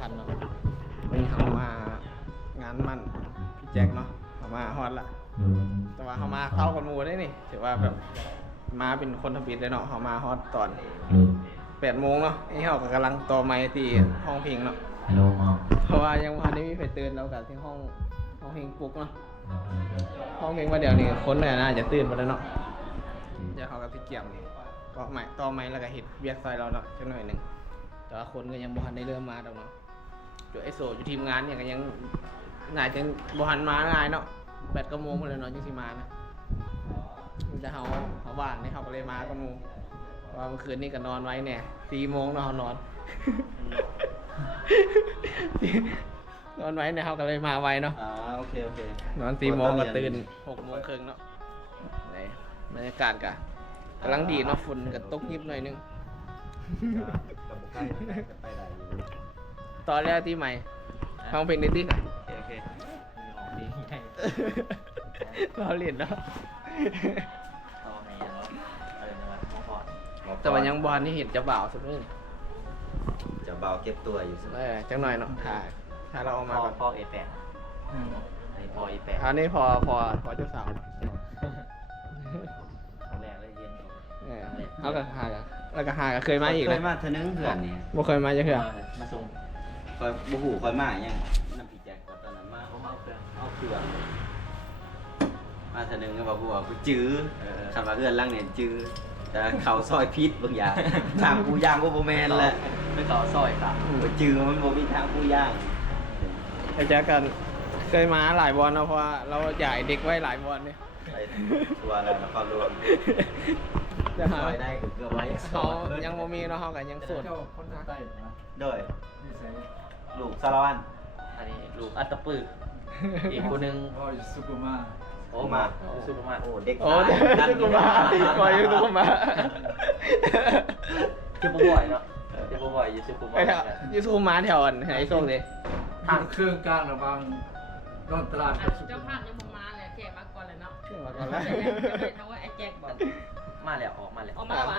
ทันเนาะวันนี้เขามางานมั่นพี่แจ็คเนาะเขามาฮอตละแต่ว่าเขามาเข้าคนหมูได้นี่ถือว่าแบบมาเป็นคนทำบิดเลยเนาะเขามาฮอตตอน8 โมงเนาะนี่เขากำลังต่อไมค์ที่ห้องเพลงเนาะเพราะว่ายังวันนี้มีไฟตื่นแล้วกับที่ห้องเพลงปลุกเนาะห้องเพลงว่าเดี๋ยวนี้คนเนี่ยน่าจะตื่นหมดแล้วเนาะเดี๋ยวเขากับพี่เกี่ยมนี่ก็ไม้ต่อไม้แล้วก็เห็ดเบียกซอยเราเนาะจังหน่อยหนึ่งแต่ว่าคนก็ยังบ่ทันได้เริ่มมาดอกเนาะจุดไอโซอยู่ทีมงานเนี่ยก็ยังน่าจะบ่ทันมาง่ายเนาะ8 โมงหมดแล้วเนาะจังสิมานะจะเขาว่างเนี่ยเขาก็เลยมาก็มูว่าเมื่อคืนนี้ก็นอนไว้เนี่ย4 โมงเนาะเขานอน นอนไว้เนี่ยเขาก็เลยมาไวเนาะโอเคน อน4 โมงก็ตื่น6 โมงครึ่งเนาะนี่บรรยากาศกำลังดีเนาะฝุ่นก็ตกยิบหน่อยนึงตอนแรกที่ใหม่ฟังเพลงในที่โอเคเราเรียนเนาะ ต่อไหนเนาะอะไรนะมอพอด แต่ว่ายังบอลนี่เห็นจะบ่าวสักนิด จะเบาเก็บตัวอยู่สิ จังหน่อยเนาะถ้าเราออกมาก่อน พ่อA8ไอ้พ่อA8อันนี้พอเจ้าสาว ครั้งแรกเลยเรียนเอาก็หาก็เคยมาอีก เค เลย ยมาเธอนึงเพื่อนนี่ บ่เคยมาจะเถื่อ มาส่งคอยบูหูคอยมาอย่างน้ำพี่แจ็คตอนนั้นมาเขาเอาเครื่องมาเธอนึงก็บอกว่ากูจื้อคำว่าเพื่อนล่างเนี่ยจื้อแต่เขาซอยพิษบางอย่างทางกูย่างก็โบแมนแหละไม่เขาซอยครับจื้อมันโบมีทางกูย่างไอ้แจ๊กกันเคยมาหลายบอลเนาะเพราะว่าเราใหญ่เด็กไว้หลายบอลเนี่ย ไปทัวร์แล้วนครหลวงจะหา ได้เกือบไว้ เขายังโมมีเนาะเขากันยังโสด คนทางใต้นะ โดย นี่ใส่ ลูกสารวัตร อันนี้ลูกอัตตปืออีกคนนึง พ่ออยู่สุกุมา โอ้มาสุภาพ โอ้เด็ก โอ้เด็กกูมาคอยยังกูมา ชื่อผู้บ่อยเนาะชื่อผู้บ่อยชื่อผู้บ่ ไอ้ อย เถอะยูซูมาแถวไหนส่งดิ ทางเครื่องกลางระบางนอนตลาด เจ้าภาพยังบ่มาเลยแจกมาก่อนเลยเนาะ มาก่อนแล้ว ทั้งว่าไอ้แจกบอก มาแล้วออกมาแล้ว ออกมาแล้ววะ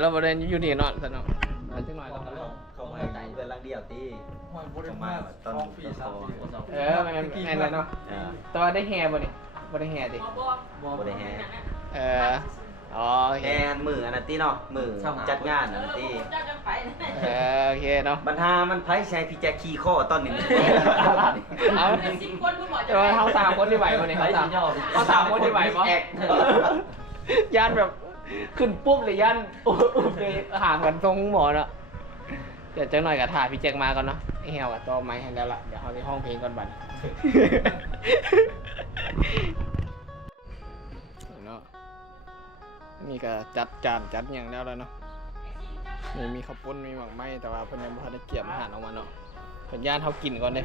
เราประเด็นอยู่นี่เนาะสนุกจังหน่อย เขาไม่เกินลังเดียวตี ห้อยบริมาตอนปี3 ปี มันแห่แล้วเนาะตอนได้แห่บ่นี่บ่ได้แห่ดิ บริแฮ อ๋อ แฮนมืออันนั้นตีเนาะมือจัดงานอันนั้นตี เจ้าจะไป โอเคเนาะ บรรทามันไพ่ใช้พี่แจ็คขี่ข้อตอนหนึ่ง เอา 10 คนคุณหมอจะ แต่ว่าเขา3 คนที่ไหวบ่นี่เขา3 คนที่ไหวบ่ย่านแบบขึ้นปุ๊บเลยย่านอุ๊บเลยห่างกันตรงหมอเนาะเดี๋ยวจังหน่อยกับถ่ายพี่แจ็คมาก่อนเนาะไอ้เหี้ยวกับต่อไม้ให้แล้วล่ะเดี๋ยวเขาที่ห้องเพลงก่อนบัดเนาะนี่ก็จัดจานจัดอย่างแล้วเนาะนี่มีข้าวปุ้นมีหมักไหมแต่ว่าเพิ่นยังบ่ทันได้เกี่ยมอาหารออกมาเนาะเพิ่นย่านเขากินก่อนเด้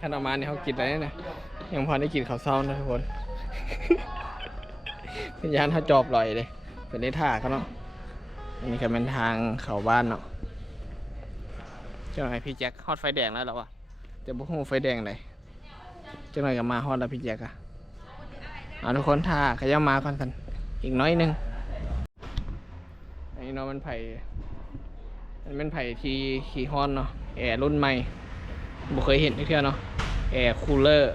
ถ้าเอามาเนี่ยเขากินอะไรเนี่ยยังพอได้กินข้าวเช้านะทุกคน เพิ่นย่านเขาจอบลอยเลยเพิ่นได้ท่าเขาเนาะอันนี้ก็เป็นทางเข้าบ้านเนาะเจ้าหน่อยพี่แจ็คฮอดไฟแดงแล้วเหรอวะจะบ่ฮู้ไฟแดงไหนเจ้าหน่อยก็มาฮอดแล้วพี่แจ็คอะเอาทุกคนท่าขยับมาก่อนกันอีกน้อยนึงอันนี้เนาะมันไผ่ที่ขี่ฮอนเนาะแอร์รุ่นใหม่บ่เคยเห็นเทื่อเนาะแอร์คูลเลอร์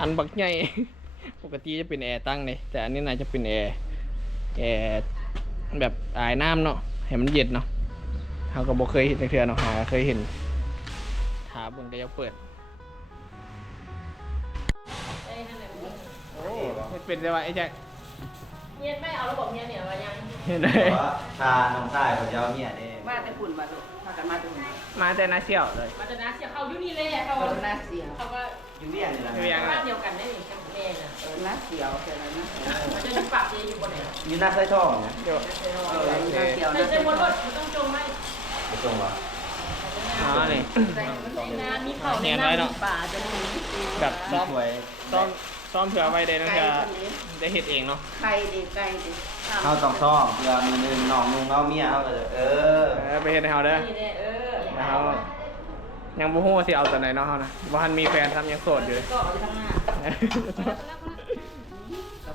อันบักใหญ่ ปกติจะเป็นแอร์ตั้งเลยแต่อันนี้น่าจะเป็นแอร์แบบอายน้ำเนาะให้มันเย็นเนาะเขาก็บ่เคยเห็นเทื่อเนาะเคยเห็นถาเบิ่งก็จะเปิดโอ้เป็นได้ว่าไอ้แจ็ค เมียนไม่เอาระบบเมียเนี่ยว่ายัง เห็นได้ ชาน้องชายเขาจะเอาเนี่ยนี่ มาแต่ฝุ่นมาลูกพากันมาแต่ฝุ่น มาแต่นาเชี่ยวเลย มันจะน่าเสียเขาอยู่นี่เลยเขา หน้าเสียว เขาก็ อยู่เนี่ยนี่แหละ อยู่ยังไง บ้านเดียวกันได้นี่กับแม่น่ะ หน้าเสียวเสียวอะไรนะ มันจะอยู่ปากอยู่บนไหน อยู่หน้าไส้ท่อเนี่ย เดี๋ยว หน้าเสียว แต่บนรถมันต้องจงไหม ไปตรงวะ อ๋อนี่ งานมีเขาในน้ำป่าจะมี แบบซ้อม สวย ซ้อมเผื่อไว้ได้นะจะได้เห็ดเองเนาะ ไข่ดิไก่ดิ เขาต้องซ่อมเพื่อมือหนึ่งน้องนุ่งเอาเมียเขาก็จะไปเห็ดให้เขาเด้อ นี่เนี่ยเขายังบ่ฮู้ว่าสิเอาตัวไหนเนาะเขานะบ่ทันมีแฟนทำยังโสดอยู่เลย ก็เอาไปทางหน้า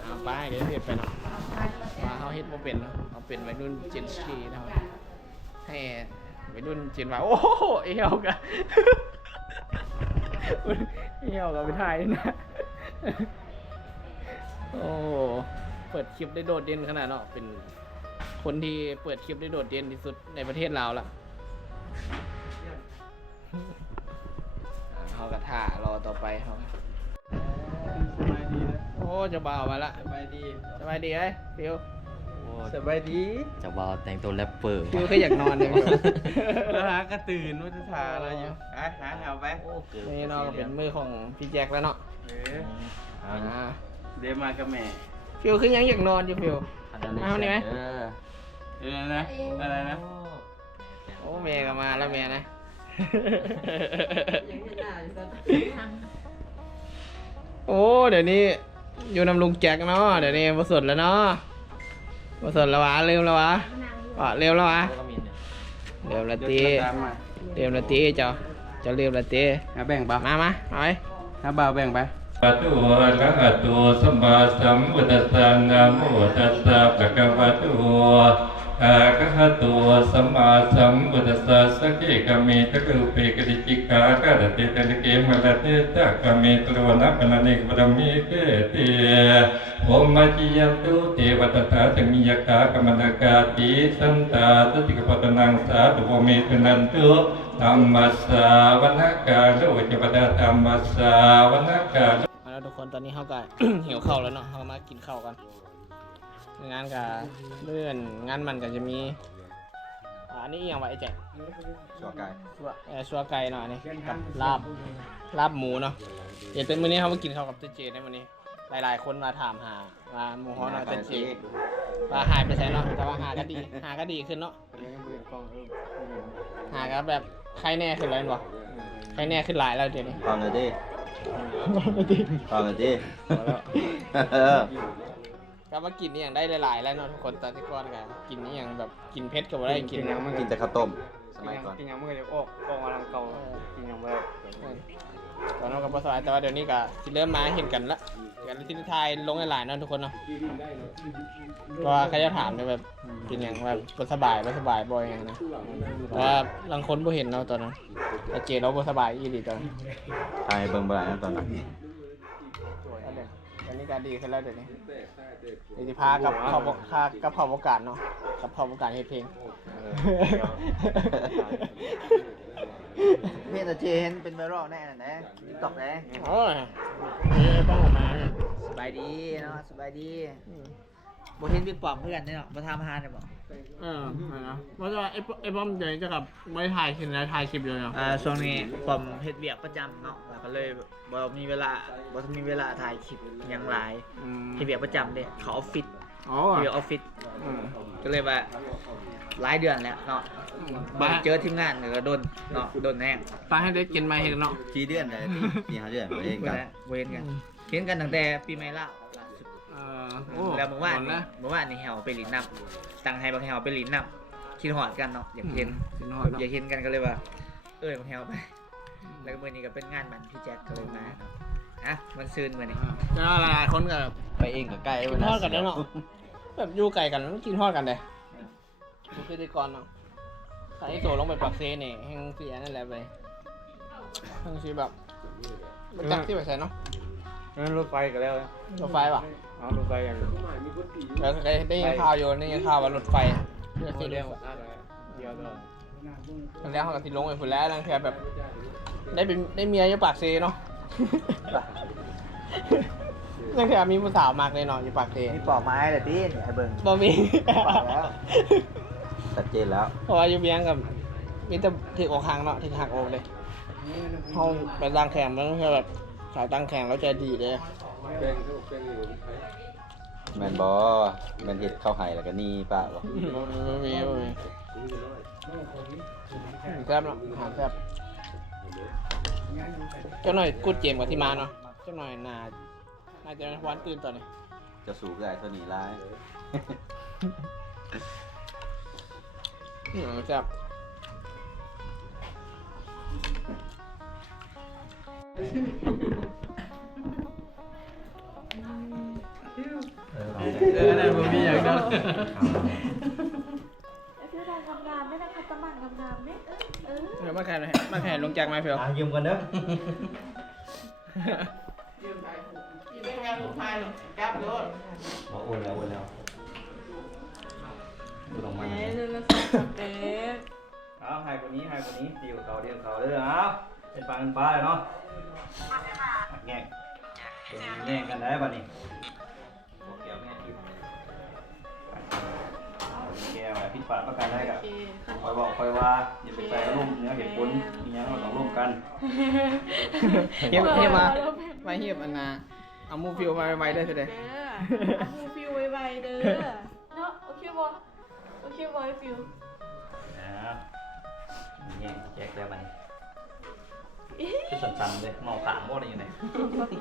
เอาไปเดี๋ยวเฮ็ดไปเนาะว่าเขาเฮ็ดบ่เป็นเนาะเอาเป็นวัยรุ่นเจนซีนะครับให้ ไปรุ่นจินว่าโอ้โหเอวกัน เอวกันไปถ่ายนะโอ้เปิดคลิปได้โดดเด่นขนาดเนาะเป็นคนที่เปิดคลิปได้โดดเด่นที่สุดในประเทศลาวละเขากระท่ารอต่อไปเขา สบายดีนะ โอ้เจะบ่าวมาละ สบายดี สบายดีไหมฟิว สบายดี จะว่าแต่งตัวแรปเปอร์ ฟิวแค่อยากนอนเลยฟิว แล้วหากระตื่นว่าจะทาอะไรอยู่หาแถวไป นี่เนาะก็เป็นมือของพี่แจ็คแล้วเนาะ เออ อ่า เดี๋ยวมากับแม่ ฟิวคือยังอยากนอนอยู่ฟิว เอานี่ไหม เดี๋ยวนะอะไรนะ โอ้เมย์ก็มาแล้วเมย์นะ ยังไม่ได้สัก โอ้เดี๋ยวนี้อยู่นำลุงแจ็คเนาะเดี๋ยวนี้มาสดแล้วเนาะมาสดแล้ววะเร็วแล้ววะอ๋อเร็วแล้ววะ ก็มีเนี่ย เร็วละตี ตามมา เร็วละตีเจ้าเร็วละตี แบ่งปะ มาเอาไป บ่าวแบ่งไป ปัตุอะระหะโตสัมมาสัมพุทธัสสะนะโมตัสสะภะคะวะโตอะระหะโตสัมมาสัมพุทธัสสะสักเกกะเมตะรูเปกติจิกาคะระเตตะลิเกมะละเตตะกะเมตระวนะปะนะเนกวะเมเกเตโอมะจิยันตุเทวตถาสมิยกากะมะนะกาติสันตาสติกะปะตะนังสาธุโวเมตุนันตุธัมมัสสาวนะกาโลจปะตะธัมมัสสาวนะกา เอาแล้วทุกคนตอนนี้เขาก็ หิวข้าวแล้วเนาะเขามากินข้าวกันงานกับเลื่อนงานมันก็จะมีอันนี้อหย่างไรไอ้แจ็ค ชัวไก่ ชัวไก่เนาะอันนี่กับลาบหมูเนาะเดี๋ยวเป็นมื้อนี้เขามากินข้าวกับเจ๊เจในวันนี้ หลายๆคนมาถามหาว่าหมูฮ้อนเนาะเจ๊เจว่าหายไปไหนเนาะแต่ว่าหาก็ดีขึ้นเนาะหาก็แบบใครแน่ขึ้นแล้วบ่ใครแน่ขึ้นหลายแล้วเดี๋ยวนี้ ฟังเลยดิฟังเลยดิ ก็มากินนี่อย่างได้หลายๆแล้วเนาะทุกคนตอนที่ก่อนกันกินนี่อย่างแบบกินเผ็ดก็บ่ได้กิน กินแต่ข้าวต้มสมัยก่อน กินยังมันก็จะออกมาทางเก่ากินยังไม่ได้ ตอนนั้นก็บ่สบายแต่ว่าเดี๋ยวนี้ก็สิเริ่มมาเห็นกันละเดี๋ยวที่ไทยลงหลายๆเนาะทุกคนเนาะก็ใครจะถามเนี่ยแบบกินอย่างแบบบ่สบายบ่อยอย่างนะแต่ว่าบางคนบ่เห็นเนาะตอนนั้นแต่เจเราบ่สบายอีหลีตอนนั้น ทายเบิ่งบ่ได้นะตอนนั้น ตอนนี้ก็ดีขึ้นแล้วเดี๋ยวนี้เดี๋ยวสิพากับเผาโอกาสเนาะกับเผาโอกาสเฮ็ดเพลง เมียตาเจเห็นเป็นไวรัลแน่นะตอกแน่ โอ้ยนี่ต้องออกมา สบายดีเนาะสบายดีบ่เห็นบิ๊กปอมเพื่อนเนี่ยเนาะบ่ทำอาหารเนี่ยบ่ เพราะว่าไอ้ป้อมเดี๋ยวจะกลับไม่ถ่ายคลิปนะถ่ายคลิปเลยเนาะ ช่วงนี้ปอมเฮ็ดเวียกประจำเนาะแล้วก็เลยบ่มีเวลาถ่ายคลิปหยังหลายเฮ็ดเวียกประจำเด้เขาออฟฟิศ อ๋อ เฮ็ดเวียกออฟฟิศก็เลยว่าหลายเดือนแล้วเนาะบ่ได้เจอทีมงานก็โดนเนาะโดนแน่ ปลาให้ได้กินไหมเห็นเนาะ กี่เดือนเลยกี่5เดือนเองกัน เว้นกันเห็นกันตั้งแต่ปีใหม่ล่าล่าสุด โอ้ แล้วเมื่อวาน ก่ นี่ นะ เมื่อวานนี่แฮวไปลินน้ำตั้งให้บางแฮวไปลินน้ำคิดหอดกันเนาะอยากเห็น กินหอดเนาะ อยากเห็นกันก็เลยว่าบางแฮวไปแล้วก็มื้อนี้ก็เป็นงานมันพี่แจ็คก็เลยมาเนาะอ่ะมันซืนมื้อนี้ แล้วหลายๆคนก็ ไปเองกับไก่ กินทอดกันแล้วเนาะแบบอยู่ไกลกันกินทอดกันเลยผมคือได้ก่อนเนาะถ้าไอ้โตลงไปปักเซเนี่ยแห่งเสียนั่นแหละไปแห่งชีแบบมันจักที่ไปใส่เนาะ นั่นรถไฟก็แล้ว รถไฟป่ะ เอารถไฟอย่าง แล้วก็ได้ยินข่าวอยู่ได้ยินข่าวว่ารถไฟเรื่องที่เรื่อง เดียวก็ แล้วเขาก็ติดลงไปฝุ่นแล้วนั่งแค่แบบได้เมียอยู่ปากเซเนาะ นั่งแค่มีผู้สาวมากเลยเนาะอยู่ปากเซ มีปอกไม้แหละพี่ไอ้เบิ่ง บ่มี ปอกแล้ว ชัดเจนแล้ว เพราะว่าอยู่เบียงกับมีแต่ถึกอกหักเนาะถึกหักอกเลยเขาไปตั้งแข่งมันแค่แบบสายตั้งแข่งแล้วใจดีเลย แมนบอแมนเห็ดเข้าไห้แล้วก็นี่ป้าบ่ บ่มีแซ่บเนาะอาหารแซ่บเจ้าหน่อยกูดเจมกับที่มาเนาะเจ้าหน่อยน่าจะวันตื่นตอนนี้ จะสูงได้เท่านี้ร้าย แซ่บนั่นบ่มีอย่างเดียว ไอ้พี่ทำงานไม่ได้คัดตะมันทำงานเนี่ย แข่งลงแจกไหมเพียว ยืมกันเด้อ กินได้งานสุดท้ายแก๊บเลย มาโอนแล้วกูต้องมา เอ๊ะเรื่องเอ๊ะ เอาให้คนนี้ดีกว่าเขาเด้อเอาเป็นปลาเป็นปลาเลยเนาะแง่แง่กันได้ป่ะนี่เกี่ยวแม่ทิพย์แกว่าพิษปากประกันได้กับคอยบอกคอยว่าอย่าไปใส่ร่มเนื้อเหตุผลมีอย่างเราต้องร่วมกัน เฮียมาเฮียอันน่ะเอามูฟิวมาไว้ได้เท่าไหร่ เอาฟูฟิวไวๆเด้อเนาะโอเคบ่ฟิว แง่แจกแล้วป่ะนี่คือสั่นๆเลยมองขามว่าอะไรอยู่ไหน บ่เป็น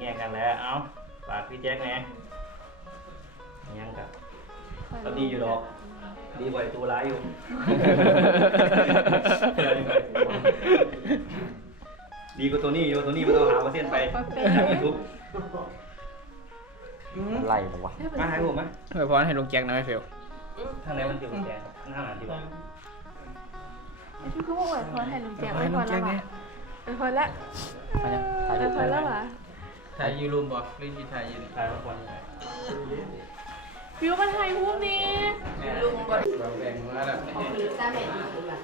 แง่กันแล้วเอาฝากพี่แจ็คแน่ยังกับก็ดีอยู่หรอกดีกว่าตัวร้ายอยู่ ดีกว่าตัวนี้อยู่ตัวนี้มันต้องหาเส้นไปทุบไล่หรอวะมาหายผมไหม เฮ้ยพอให้ลงแจกนะไม่เฟียว ทางไหนมันถึงแกข้างหลังดีกว่า พี่ก็บอกว่าพอให้ลุงแจกไว้พอแล้วว่ะพอแล้วพอแล้วว่ะ ถ่ายยูรูมบ่หรือที่ถ่ายยู ถ่ายทุกคน ฟิวมาถ่ายรูปนี่ลุงบ่ แบ่งมาแล้ว คือตาแม่ดีกว่า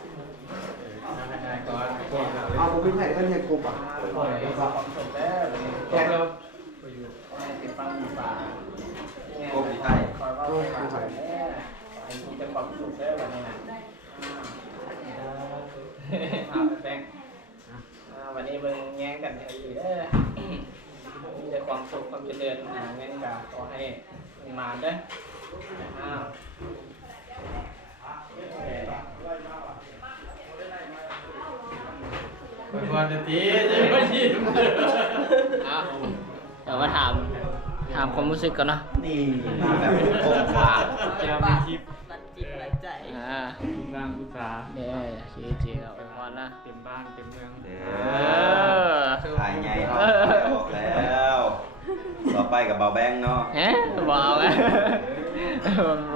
เอาผมไปถ่ายกันเนี่ยกบอ่ะ แจกแล้วไปอยู่ติดฟังมีป่า โกบีไทย คอยว่าไปถ่ายแม่ไอ้ที่จะความสุขได้วันนี้นะแป้งวันนี้เบิ่งแย่งกันอยู่เด้อมีแต่ความสุขความเจริญเงินกาขอให้มาเด้อวันจะตีจะไม่ยิ้มเดี๋ยวมาถามความรู้สึกกันเนาะ นี่มาแบบโค้งขวา เจ้ามีคลิป มันจิตมันใจ บ้านกุศลเนี่ยเจ๊เอาไปพอนนะเต็มบ้านเต็มเมือง ถ่ายไงเขาออกแล้วต่อไปกับเบาแบงเนาะ เอ๊ะบอกไหม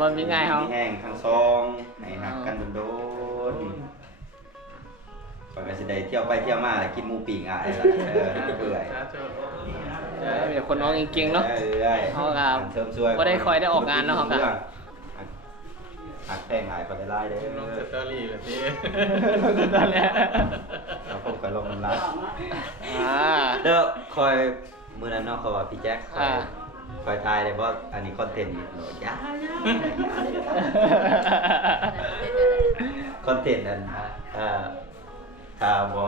มันมีไงเขา แห้งทางซองให้หักกันโดนปกติได้เที่ยวไปเที่ยวมาแล้วกินหมูปิ้งอ่ะไอ้ละเปื่อย เดี๋ยวคนน้องเก่งๆเนาะ เขาก็ เสริมสวย ก็ได้คอยได้ออกงานเนาะเขาก็ หักแท่งหายไปได้ไล่เด้อ ลงสตอรี่แบบนี้ เราพบกันลงมันรัก อ่า เด้อคอยมือนั้นเนาะเขาว่าพี่แจ็คคอยทายเลยเพราะอันนี้คอนเทนต์หนูยาคอนเทนต์นั้นถ้าบอ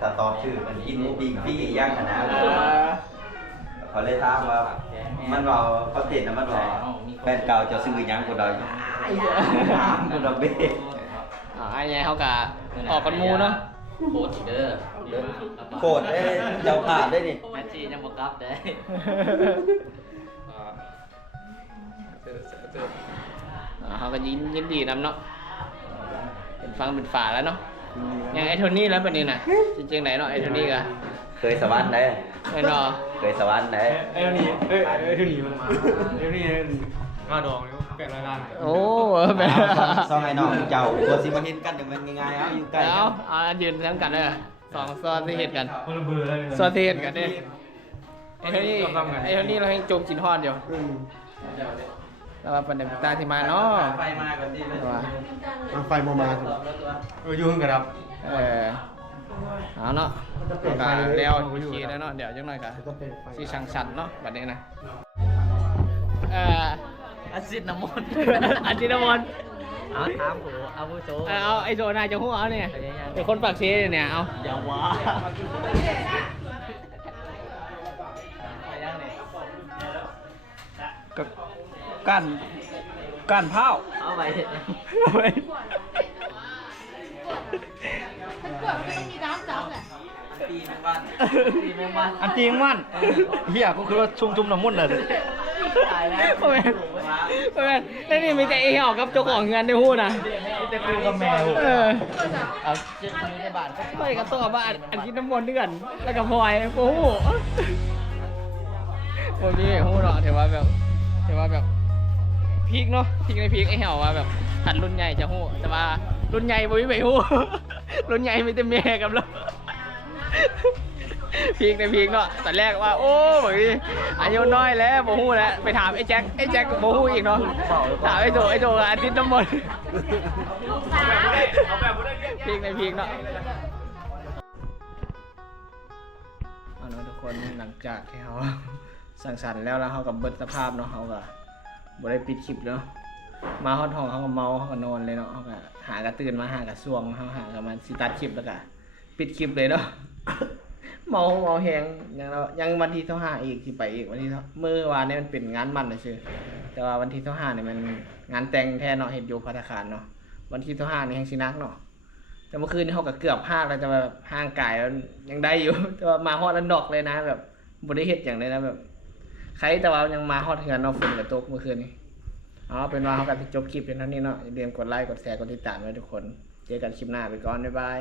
ถ้าตอบชื่อมันกินหมูปิ้งพี่ย่างขนาดเขาเลยถามว่ามันว่าคอนเทนต์นะมันว่าแฟนเก่าจะซื้อยังกูดอยกูดอยเบ้ ไอ้ไงเขาก็ออกกันมูเนาะ โคตรเด้อ โคตรเจ้าขาดได้นี่ แมชชียังบ่กลับได้ เขาก็ยินดีนำเนาะเป็นฟังเป็นฝาแล้วเนาะอย่างไอ้โทนี่แล้วประเด็นน่ะจริงๆไหนเนาะไอ้โทนี่ก็ เคยสวรรค์ได้ ไอ้เนาะ เคยสวรรค์ได้ ไอ้นี่ไอ้นี่มันมาไอ้นี่กระดองนี่แปดร้อยล้าน โอ้แบบ ซองไอ้น้องเจ้าตัวสิมาเห็นกันเดี๋ยวมันง่ายๆเอาอยู่ใกล้ แล้วยืนทั้งกันเลยสองซ้อนที่เหตุกัน คนละเบอร์เลย ซ้อนที่เหตุกันเนี่ยไอ้โทนี่เราให้โจมกินฮอดอยู่แล้วว่าประเด็นตาที่มาเนาะ ไฟมากันดีเลย ว่า เอาไฟมา ยุ่งกันครับ เอาเนาะก็แล้วทีแล้วเนาะเดี๋ยวจังหน่อยกัน ก็เป็นไฟ ที่ช่างสันเนาะบัดนี้นะอาซิดน้ำมนต์ อาจินามน เอาถามผมเอาผู้โชว์ เอาไอโซนายจะหัวเอาเนี่ยเป็นคนปากเชเนี่ยเอา อย่าว้า ก้านเผา เอาไป ปีแมงวันปีแมงวัน อันจริงมันเฮียก็คือว่าชุ่มน้ำมุ่นเลย ตายแล้ว โอ้ยแล้วนี่มีแต่เอออกกับเจ้าของเงินได้พูดนะ แต่กูกับแม่ เอาเจ็ดคนในบ้าน ไปกับตัวบ้านอันกินน้ำมนต์ด้วยกันแล้วก็พลอยโอ้โหคนนี้หูเนาะถือว่าแบบพีกเนาะพีกในพีกไอเห่าว่าแบบขันรุ่นใหญ่จะหูแต่ว่ารุ่นใหญ่บ่มีไปหู รุ่นใหญ่มีแต่แม่กับเราพีกในพีกเนาะตอนแรกว่าโอ้ยอายุน้อยแล้วโมหูแล้วไปถามไอ้แจ็คโมหูอีกเนาะถามไอ้โจอาทิตย์น้ำมนต์พีกในพีกเนาะเอาเนาะทุกคนหลังจากที่เขาสั่งสรรค์แล้วเขากับเบิดสภาพเนาะเขาก็บ่ได้ปิดคลิปเนาะมาฮอดห้องเขาก็เมาเขาก็นอนเลยเนาะเขาก็หากระตื่นมาหากระสวงเขาหากระมันสิตัดคลิปแล้วก็ปิดคลิปเลยเนาะ เมาแหงยังวันที่25อีกที่ไปอีกวันที่เมื่อวานนี้มันเป็นงานมั่นนะชื่อแต่ว่าวันที่25เนี่ยมันงานแต่งแทนเนาะเฮ็ดอยู่ภัตตาคารเนาะวันที่25นี่แห่งสินักเนาะแต่เมื่อคืนนี่เขาก็เกือบพลาดแล้วจะแบบห่างกายแล้วยังได้อยู่ แต่ว่ามาฮอดแล้วดอกเลยนะแบบบ่ได้เฮ็ดหยังเลยนะแบบใครแต่ว่ายังมาฮอดเฮือนเนาะฝนก็ตกเมื่อคืนนี้เอาเป็นว่าเขาก็สิจบคลิปเพียงเท่านี้เนาะอย่าลืมกดไลค์กดแชร์กดติดตามไว้ทุกคนเจอกันคลิปหน้าไปก่อนบ๊ายบาย